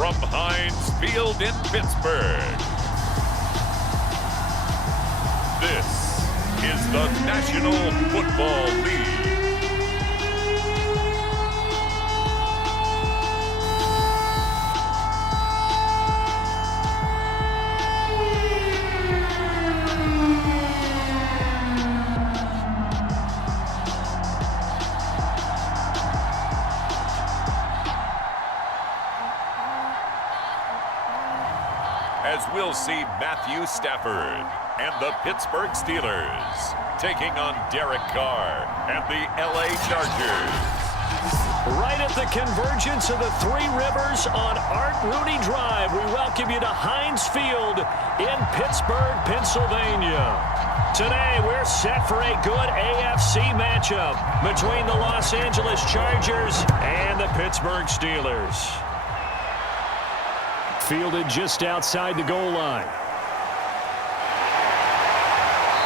from Heinz Field in Pittsburgh. This is the National Football League. As we'll see Matthew Stafford and the Pittsburgh Steelers taking on Derek Carr and the LA Chargers. Right at the convergence of the Three Rivers on Art Rooney Drive, we welcome you to Heinz Field in Pittsburgh, Pennsylvania. Today, we're set for a good AFC matchup between the Los Angeles Chargers and the Pittsburgh Steelers. Fielded just outside the goal line.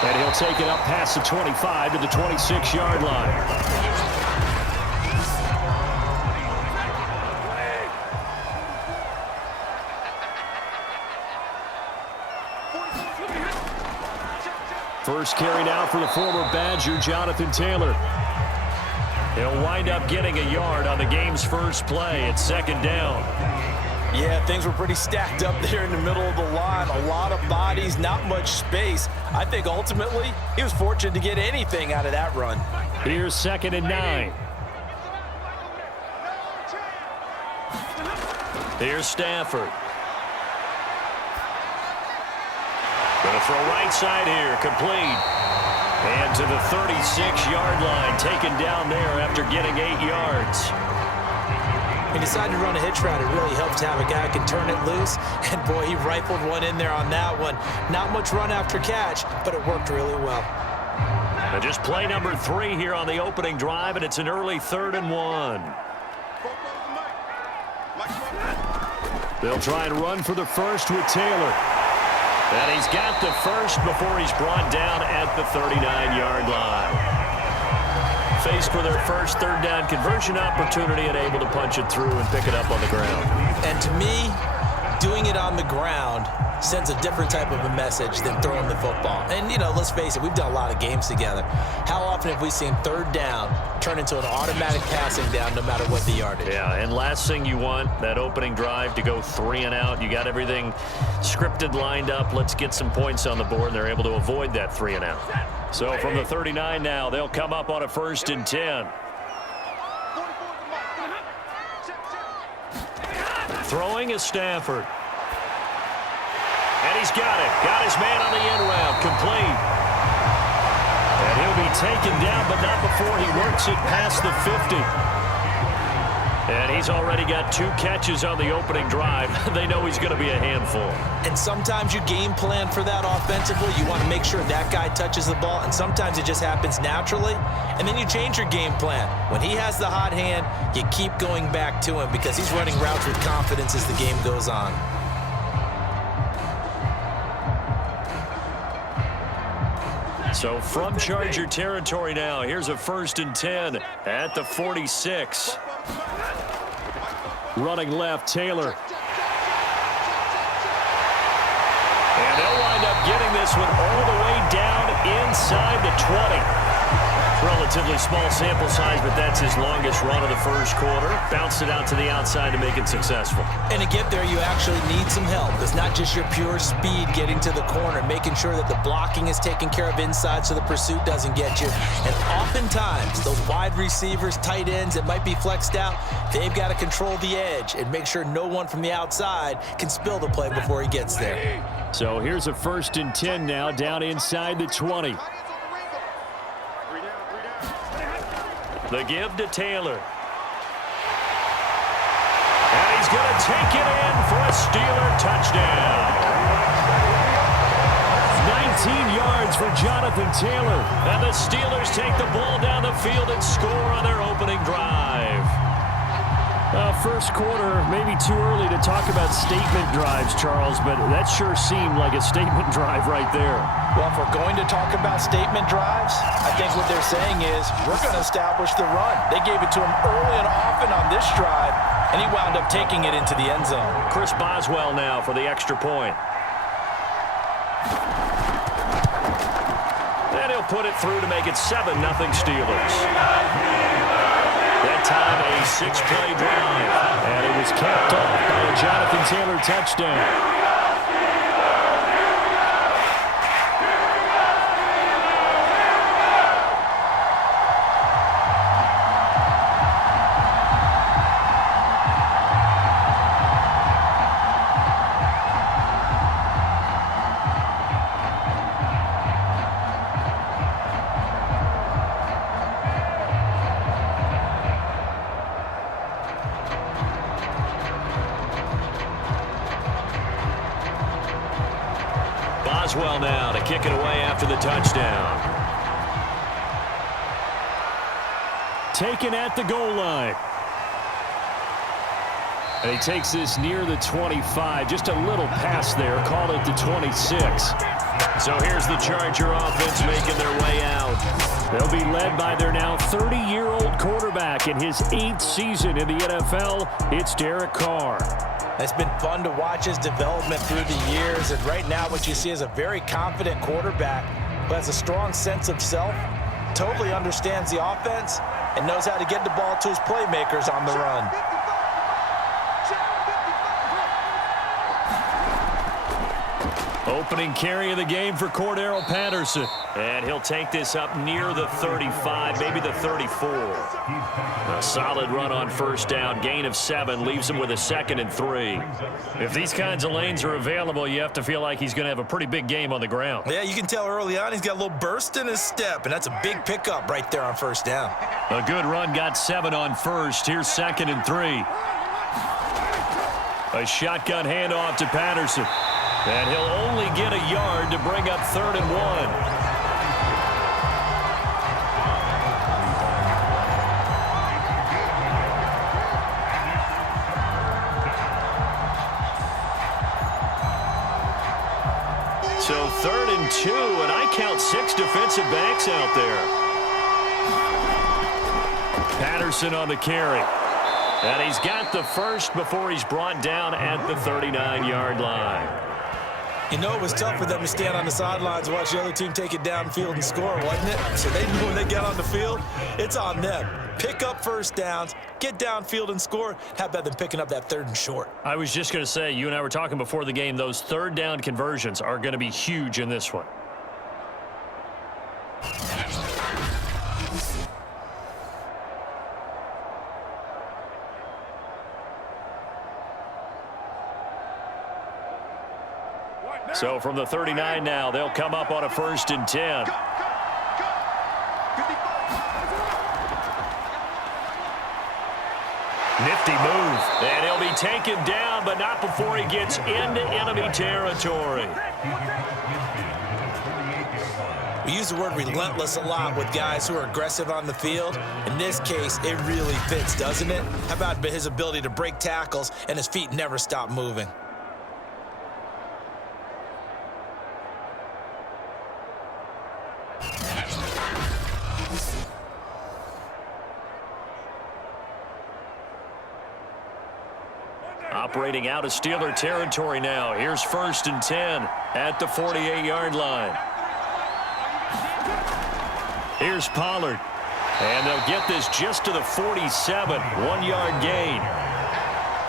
And he'll take it up past the 25 to the 26-yard line. First carry now for the former Badger, Jonathan Taylor. He'll wind up getting a yard on the game's first play. It's second down. Yeah, things were pretty stacked up there in the middle of the line. A lot of bodies, not much space. I think ultimately he was fortunate to get anything out of that run. Here's 2nd and 9. Here's Stafford. Going to throw right side here, complete. And to the 36-yard line, taken down there after getting 8 yards. He decided to run a hitch route. It really helps to have a guy who can turn it loose. And, boy, he rifled one in there on that one. Not much run after catch, but it worked really well. And just play number 3 here on the opening drive, and it's an early 3rd and 1. They'll try and run for the first with Taylor. And he's got the first before he's brought down at the 39-yard line. Faced with their first 3rd down conversion opportunity and able to punch it through and pick it up on the ground. And to me, doing it on the ground sends a different type of a message than throwing the football. And, you know, let's face it, we've done a lot of games together. How often have we seen 3rd down turn into an automatic passing down no matter what the yardage? Yeah, and last thing you want, that opening drive to go 3 and out. You got everything scripted, lined up. Let's get some points on the board, and they're able to avoid that 3 and out. So from the 39 now, they'll come up on a 1st and 10. Throwing is Stafford. And he's got it. Got his man on the end route. Complete. And he'll be taken down, but not before he works it past the 50. And he's already got 2 catches on the opening drive. They know he's going to be a handful. And sometimes you game plan for that offensively. You want to make sure that guy touches the ball, and sometimes it just happens naturally. And then you change your game plan. When he has the hot hand, you keep going back to him because he's running routes with confidence as the game goes on. So from Charger territory now, here's a 1st and 10 at the 46. Running left, Taylor. And they'll wind up getting this one all the way down inside the 20. Relatively small sample size, but that's his longest run of the first quarter. Bounced it out to the outside to make it successful. And to get there, you actually need some help. It's not just your pure speed getting to the corner, making sure that the blocking is taken care of inside so the pursuit doesn't get you. And oftentimes, those wide receivers, tight ends that might be flexed out, they've got to control the edge and make sure no one from the outside can spill the play before he gets there. So here's a 1st and 10 now down inside the 20. The give to Taylor. And he's going to take it in for a Steeler touchdown. 19 yards for Jonathan Taylor. And the Steelers take the ball down the field and score on their opening drive. First quarter, maybe too early to talk about statement drives, Charles, but that sure seemed like a statement drive right there. Well, if we're going to talk about statement drives, I think what they're saying is we're going to establish the run. They gave it to him early and often on this drive, and he wound up taking it into the end zone. Chris Boswell now for the extra point. And he'll put it through to make it 7-0 Steelers. That time a 6-play drive. And it was capped off by a Jonathan Taylor touchdown. Boswell now to kick it away after the touchdown. Taken at the goal line. And he takes this near the 25. Just a little pass there. Call it the 26. So here's the Charger offense making their way out. They'll be led by their now 30-year-old quarterback in his 8th season in the NFL. It's Derek Carr. It's been fun to watch his development through the years, and right now what you see is a very confident quarterback who has a strong sense of self, totally understands the offense, and knows how to get the ball to his playmakers on the run. Opening carry of the game for Cordarrelle Patterson. And he'll take this up near the 35, maybe the 34. A solid run on first down. Gain of 7 leaves him with a 2nd and 3. If these kinds of lanes are available, you have to feel like he's going to have a pretty big game on the ground. Yeah, you can tell early on he's got a little burst in his step, and that's a big pickup right there on first down. A good run got 7 on first. Here's 2nd and 3. A shotgun handoff to Patterson. And he'll only get a yard to bring up 3rd and 1. So 3rd and 2, and I count 6 defensive backs out there. Patterson on the carry. And he's got the first before he's brought down at the 39-yard line. You know, it was tough for them to stand on the sidelines and watch the other team take it downfield and score, wasn't it? So they knew when they get on the field, it's on them. Pick up first downs, get downfield and score. How about them picking up that 3rd and short? I was just going to say, you and I were talking before the game, those 3rd down conversions are going to be huge in this one. So from the 39 now, they'll come up on a 1st and 10. Nifty move. And he'll be taken down, but not before he gets into enemy territory. We use the word relentless a lot with guys who are aggressive on the field. In this case, it really fits, doesn't it? How about his ability to break tackles and his feet never stop moving? Operating out of Steeler territory now. Here's 1st and 10 at the 48-yard line. Here's Pollard. And they'll get this just to the 47. 1-yard gain.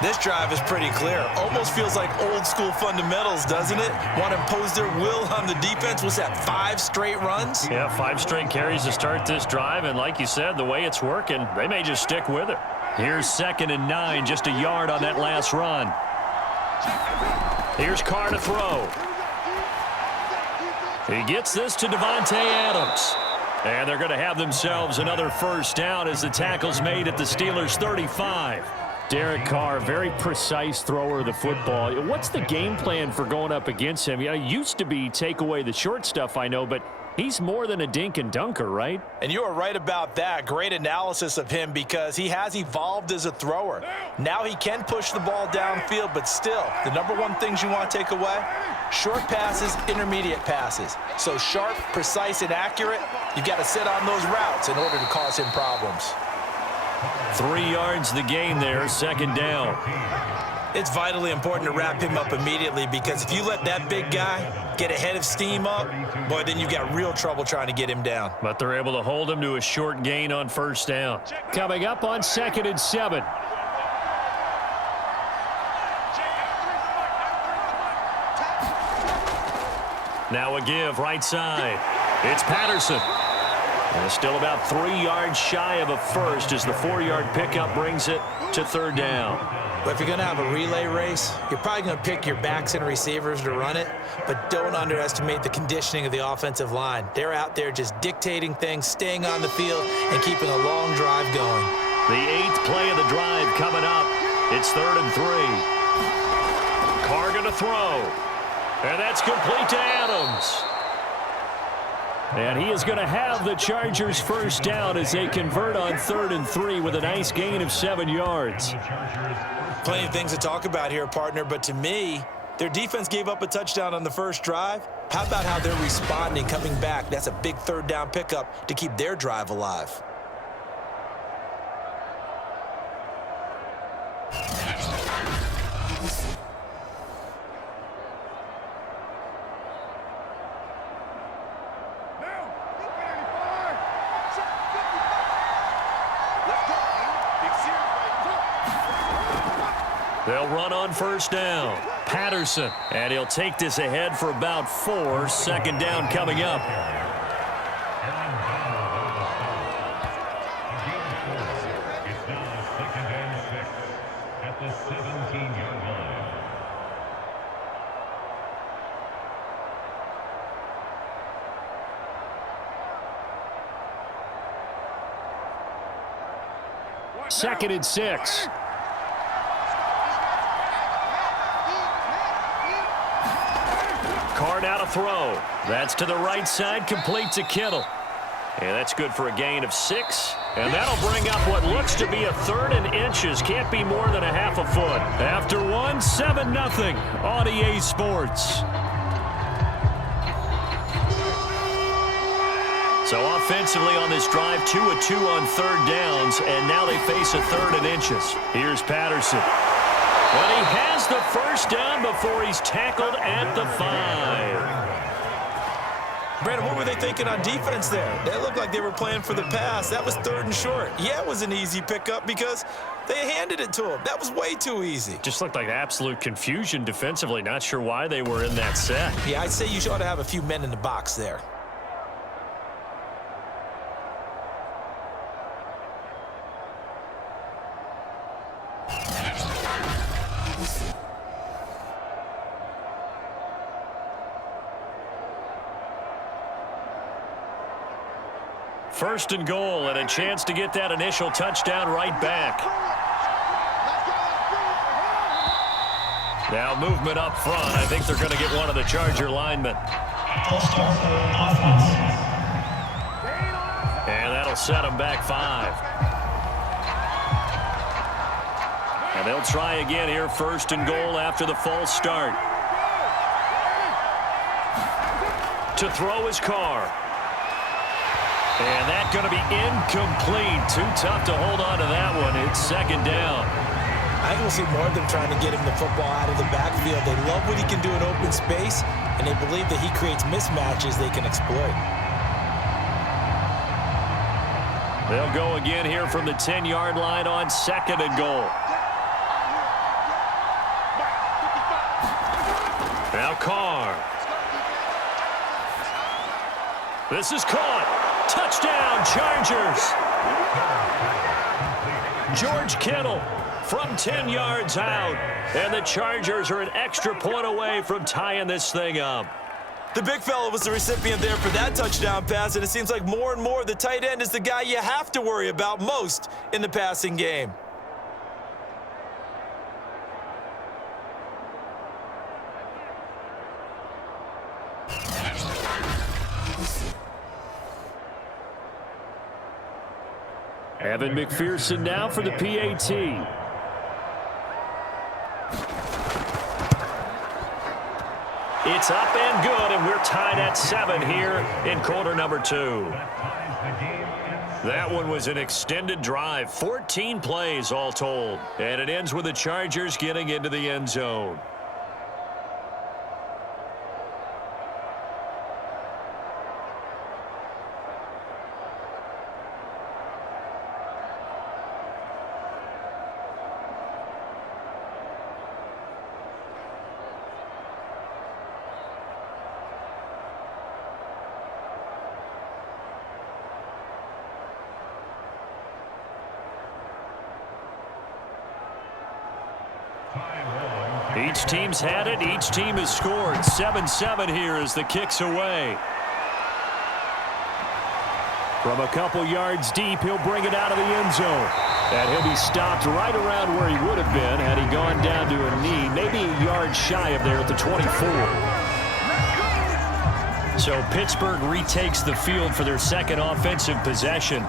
This drive is pretty clear. Almost feels like old school fundamentals, doesn't it? Want to impose their will on the defense. Was that 5 straight runs? Yeah, 5 straight carries to start this drive. And like you said, the way it's working, they may just stick with it. Here's 2nd and 9, just a yard on that last run. Here's Carr to throw. He gets this to Davante Adams. And they're going to have themselves another first down as the tackle's made at the Steelers' 35. Derek Carr, very precise thrower of the football. What's the game plan for going up against him? You know, it used to be take away the short stuff, I know, but he's more than a dink and dunker, right? And you are right about that. Great analysis of him because he has evolved as a thrower. Now he can push the ball downfield, but still, the number one things you want to take away, short passes, intermediate passes. So sharp, precise, and accurate, you've got to sit on those routes in order to cause him problems. 3 yards the gain there, second down. It's vitally important to wrap him up immediately because if you let that big guy get a head of steam up, boy, then you've got real trouble trying to get him down. But they're able to hold him to a short gain on first down. Coming up on 2nd and 7. Now a give right side. It's Patterson. And still about 3 yards shy of a first as the 4-yard pickup brings it to 3rd down. But if you're going to have a relay race, you're probably going to pick your backs and receivers to run it, but don't underestimate the conditioning of the offensive line. They're out there just dictating things, staying on the field, and keeping a long drive going. The 8th play of the drive coming up. It's 3rd and 3. Carr going to throw. And that's complete to Adams. And he is going to have the Chargers first down as they convert on 3rd and 3 with a nice gain of 7 yards. Plenty of things to talk about here, partner, but to me, their defense gave up a touchdown on the first drive. How about how they're responding, coming back? That's a big 3rd down pickup to keep their drive alive. They'll run on first down. Patterson. And he'll take this ahead for about 4. Second down coming up. At the 17-yard line. Second and 6. Carr now to throw. That's to the right side, complete to Kittle. And that's good for a gain of 6. And that'll bring up what looks to be a 3rd and inches. Can't be more than a half a foot. After 1, 7-0 on EA Sports. So offensively on this drive, 2 of 2 on 3rd downs, and now they face a 3rd and inches. Here's Patterson. But he has the first down before he's tackled at the 5. Brandon, what were they thinking on defense there? They looked like they were playing for the pass. That was 3rd and short. Yeah, it was an easy pickup because they handed it to him. That was way too easy. Just looked like absolute confusion defensively. Not sure why they were in that set. Yeah, I'd say you ought to have a few men in the box there. First and goal, and a chance to get that initial touchdown right back. Now movement up front. I think they're going to get one of the Charger linemen. And that'll set them back 5. And they'll try again here, first and goal after the false start. To throw his Carr. And that's going to be incomplete. Too tough to hold on to that one. It's second down. I think we'll see more of them trying to get him the football out of the backfield. They love what he can do in open space, and they believe that he creates mismatches they can exploit. They'll go again here from the 10-yard line on second and goal. Now Carr. This is caught. Touchdown, Chargers. George Kittle from 10 yards out. And the Chargers are an extra point away from tying this thing up. The big fella was the recipient there for that touchdown pass, and it seems like more and more the tight end is the guy you have to worry about most in the passing game. Evan McPherson now for the PAT. It's up and good, and we're tied at 7 here in quarter number 2. That one was an extended drive, 14 plays all told. And it ends with the Chargers getting into the end zone. Each team's had it. Each team has scored. 7-7 here as the kick's away. From a couple yards deep, he'll bring it out of the end zone. And he'll be stopped right around where he would have been had he gone down to a knee, maybe a yard shy of there at the 24. So Pittsburgh retakes the field for their second offensive possession.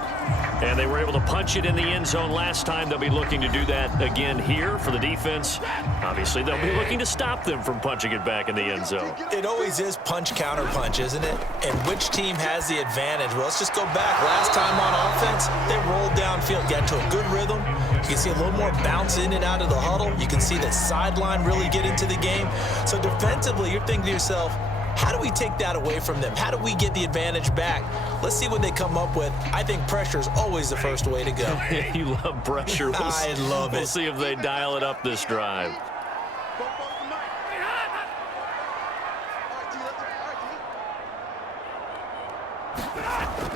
And they were able to punch it in the end zone last time. They'll be looking to do that again here for the defense. Obviously, they'll be looking to stop them from punching it back in the end zone. It always is punch, counter punch, isn't it? And which team has the advantage? Well, let's just go back. Last time on offense, they rolled downfield, got into a good rhythm. You can see a little more bounce in and out of the huddle. You can see the sideline really get into the game. So defensively, you're thinking to yourself, how do we take that away from them? How do we get the advantage back? Let's see what they come up with. I think pressure is always the first way to go. You love pressure. I love it. We'll see if they dial it up this drive.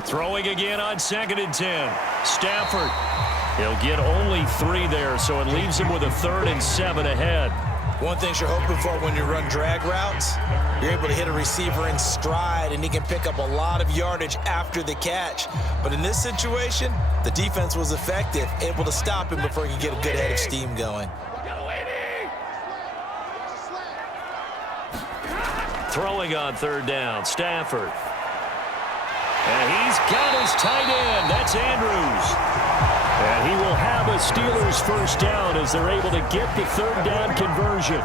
Throwing again on 2nd and 10. Stafford. He'll get only 3 there, so it leaves him with a 3rd and 7 ahead. One thing you're hoping for when you run drag routes, you're able to hit a receiver in stride, and he can pick up a lot of yardage after the catch. But in this situation, the defense was effective, able to stop him before he could get a good head of steam going. Throwing on 3rd down, Stafford. And he's got his tight end. That's Andrews. And he will have a Steelers first down as they're able to get the 3rd down conversion.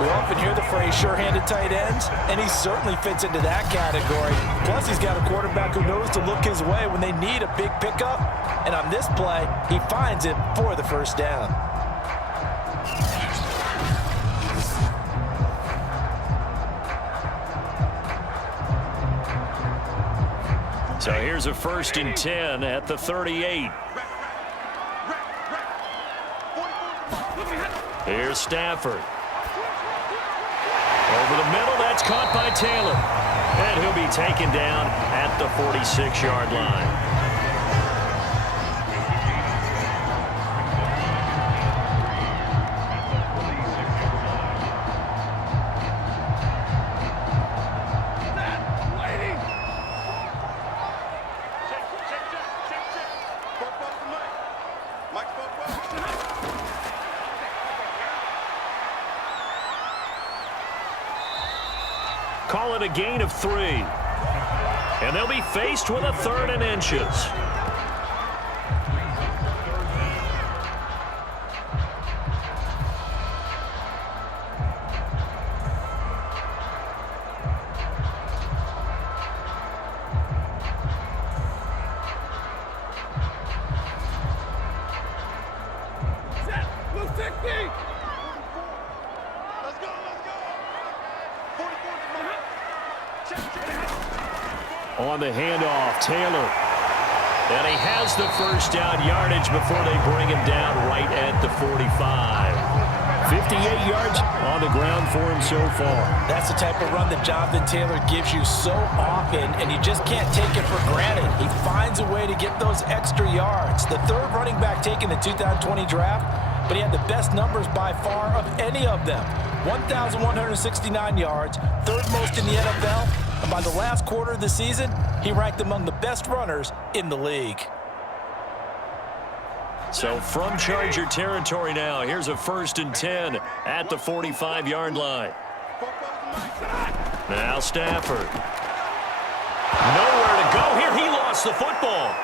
We often hear the phrase sure-handed tight ends, and he certainly fits into that category. Plus, he's got a quarterback who knows to look his way when they need a big pickup. And on this play, he finds it for the first down. So here's a 1st and 10 at the 38. Here's Stafford. Over the middle, that's caught by Taylor. And he'll be taken down at the 46-yard line. Call it a gain of 3. And they'll be faced with a 3rd and inches. On the handoff, Taylor. And he has the first down yardage before they bring him down right at the 45. 58 yards on the ground for him so far. That's the type of run that Jonathan Taylor gives you so often, and you just can't take it for granted. He finds a way to get those extra yards. The 3rd running back taken in the 2020 draft, but he had the best numbers by far of any of them. 1,169 yards, 3rd most in the NFL. And by the last quarter of the season, he ranked among the best runners in the league. So from Charger territory now, here's a 1st and 10 at the 45-yard line. Now Stafford. Nowhere to go here. He lost the football.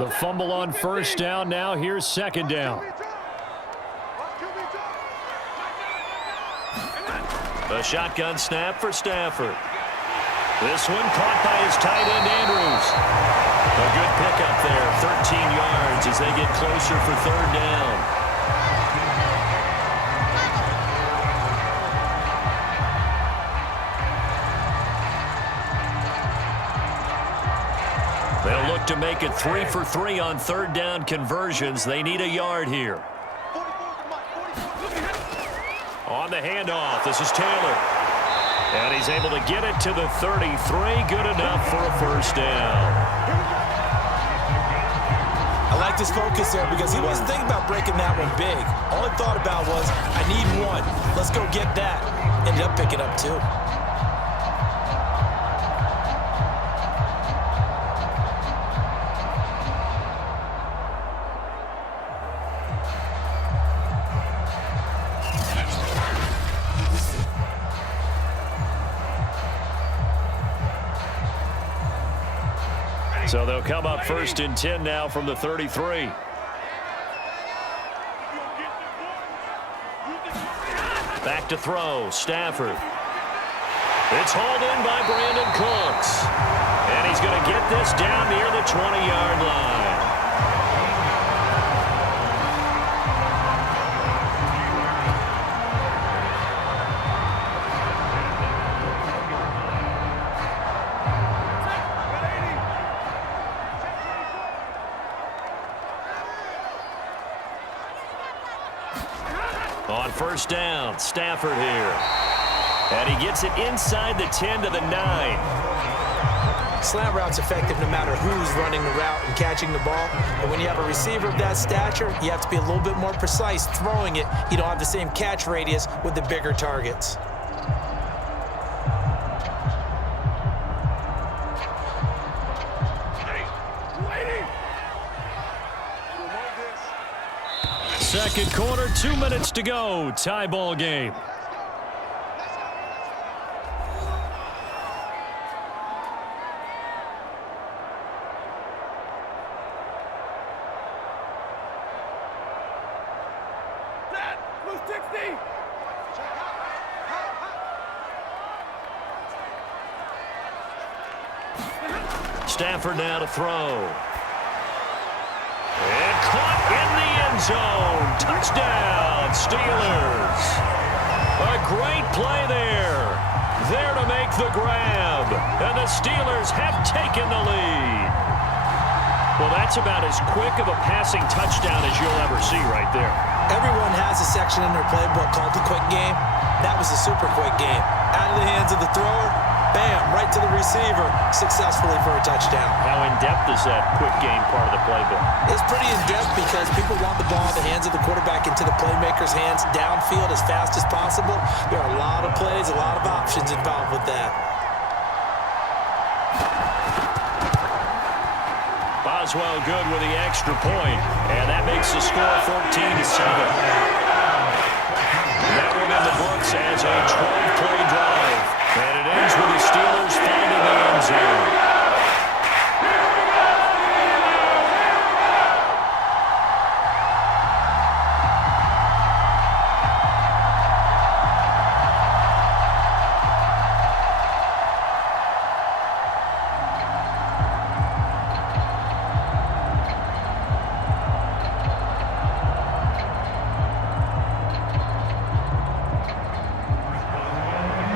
The fumble on first down. Now here's second down. A shotgun snap for Stafford. This one caught by his tight end, Andrews. A good pickup there, 13 yards as they get closer for third down. They'll look to make it 3 for 3 on third down conversions. They need a yard here. On the handoff, this is Taylor. And he's able to get it to the 33. Good enough for a first down. I liked his focus there because he wasn't thinking about breaking that one big. All he thought about was, I need one. Let's go get that. Ended up picking up 2. So they'll come up 1st and 10 now from the 33. Back to throw, Stafford. It's hauled in by Brandon Cooks. And he's going to get this down near the 20-yard line. On first down, Stafford here. And he gets it inside the 10 to the 9. Slant route's effective no matter who's running the route and catching the ball. And when you have a receiver of that stature, you have to be a little bit more precise throwing it. You don't have the same catch radius with the bigger targets. Second quarter, 2 minutes to go. Tie ball game. Stafford now to throw. And caught in the end zone. Touchdown, Steelers. A great play there. There to make the grab. And the Steelers have taken the lead. Well, that's about as quick of a passing touchdown as you'll ever see right there. Everyone has a section in their playbook called the quick game. That was a super quick game. Out of the hands of the thrower, bam, right to the receiver, successfully for a touchdown. How in-depth is that quick game part of the playbook? It's pretty in-depth because people want the ball in the hands of the quarterback into the playmaker's hands downfield as fast as possible. There are a lot of plays, a lot of options involved with that. Boswell good with the extra point, and that makes the score 14-7. That one in the books as a 12-play drive. And it ends with the Steelers finding the end zone.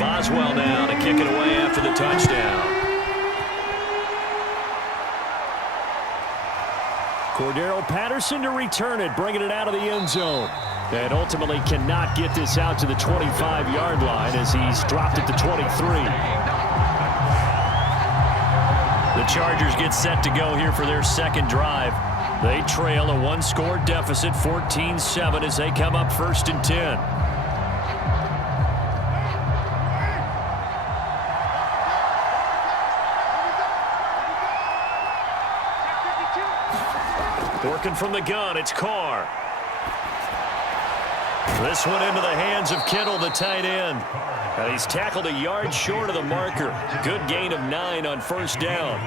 Boswell now to kick it away after the touchdown. Cordero Patterson to return it, bringing it out of the end zone. And ultimately cannot get this out to the 25-yard line as he's dropped it to 23. The Chargers get set to go here for their second drive. They trail a one-score deficit, 14-7, as they come up 1st and 10. Working from the gun, it's Carr. This one into the hands of Kittle, the tight end. And he's tackled a yard short of the marker. Good gain of 9 on first down.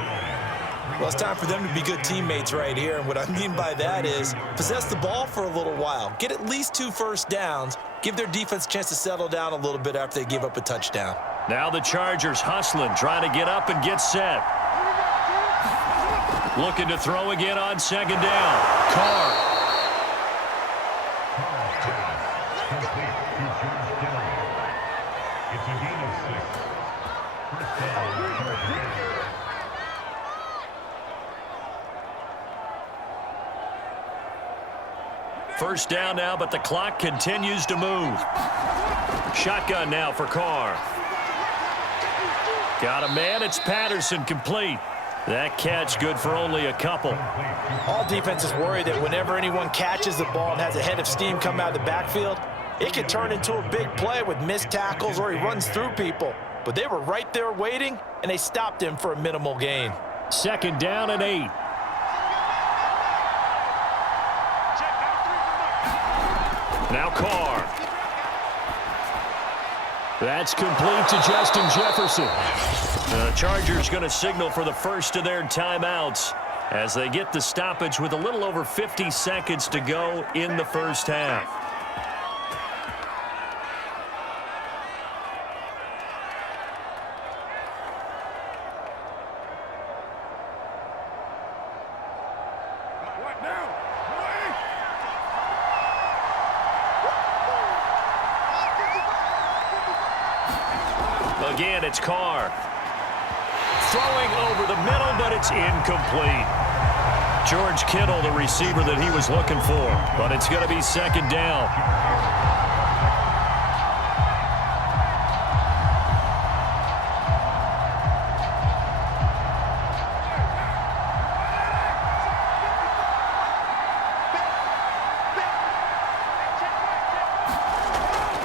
Well, it's time for them to be good teammates right here, and what I mean by that is possess the ball for a little while, get at least 2 first downs, give their defense a chance to settle down a little bit after they give up a touchdown. Now the Chargers hustling, trying to get up and get set. Looking to throw again on second down. Carr. First down now, but the clock continues to move. Shotgun now for Carr. Got a man. It's Patterson, complete. That catch good for only a couple. All defenses worry that whenever anyone catches the ball and has a head of steam come out of the backfield, it can turn into a big play with missed tackles or he runs through people. But they were right there waiting, and they stopped him for a minimal gain. Second down and 8. Now Carr. That's complete to Justin Jefferson. The Chargers going to signal for the first of their timeouts as they get the stoppage with a little over 50 seconds to go in the first half. Again, it's Carr. Throwing over the middle, but it's incomplete. George Kittle, the receiver that he was looking for, but it's going to be second down.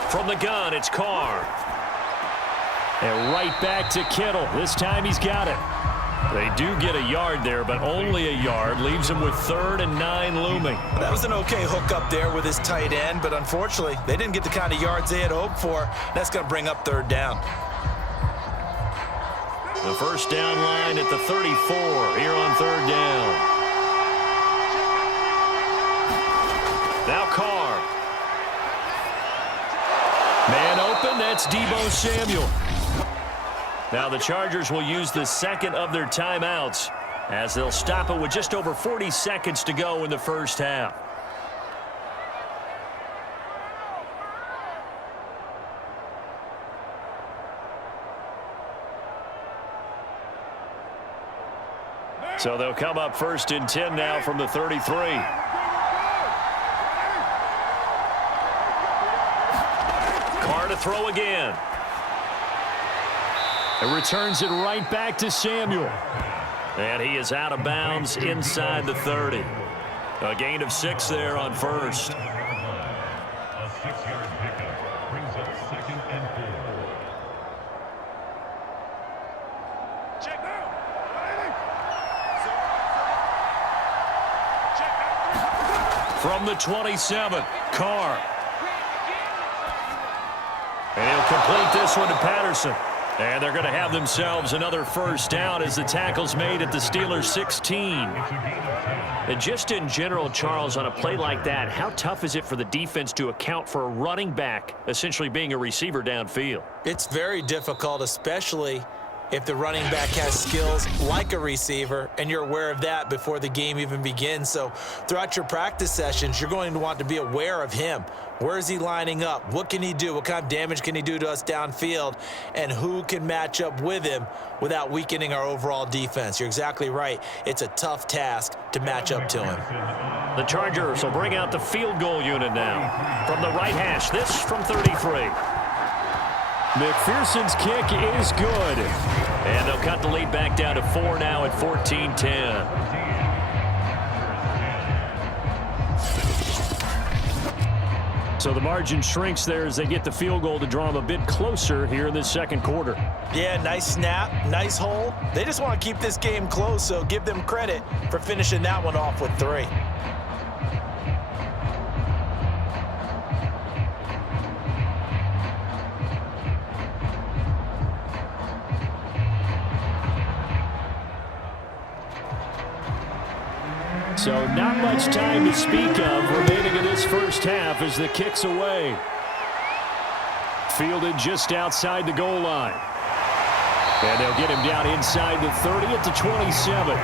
From the gun, it's Carr. And right back to Kittle. This time he's got it. They do get a yard there, but only a yard. Leaves him with 3rd and 9 looming. That was an okay hook up there with his tight end, but unfortunately, they didn't get the kind of yards they had hoped for. That's going to bring up 3rd down. The first down line at the 34 here on 3rd down. Now Carr. Man open, that's Deebo Samuel. Now the Chargers will use the second of their timeouts as they'll stop it with just over 40 seconds to go in the first half. So they'll come up 1st and 10 now from the 33. Carr to throw again. It returns it right back to Samuel. And he is out of bounds inside the 30. A gain of 6 there on first. A 6-yard pickup brings up 2nd and 4. Check now. From the 27, Carr. And he'll complete this one to Patterson. And they're going to have themselves another first down as the tackle's made at the Steelers' 16. And just in general, Charles, on a play like that, how tough is it for the defense to account for a running back essentially being a receiver downfield? It's very difficult, especially if the running back has skills like a receiver, and you're aware of that before the game even begins. So throughout your practice sessions, you're going to want to be aware of him. Where is he lining up? What can he do? What kind of damage can he do to us downfield? And who can match up with him without weakening our overall defense? You're exactly right. It's a tough task to match up to him. The Chargers will bring out the field goal unit now. From the right hash, this from 33. McPherson's kick is good. And they'll cut the lead back down to 4 now at 14-10. So the margin shrinks there as they get the field goal to draw them a bit closer here in this second quarter. Yeah, nice snap, nice hole. They just want to keep this game close, so give them credit for finishing that one off with 3. So not much time to speak of remaining in this first half as the kick's away. Fielded just outside the goal line. And they'll get him down inside the 30 at the 27.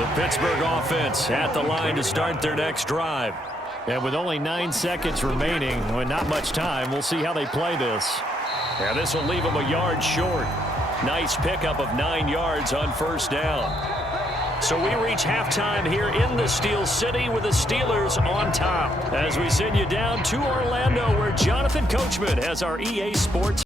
The Pittsburgh offense at the line to start their next drive. And with only 9 seconds remaining, with not much time, we'll see how they play this. And this will leave them a yard short. Nice pickup of 9 yards on first down. So we reach halftime here in the Steel City with the Steelers on top. As we send you down to Orlando, where Jonathan Coachman has our EA Sports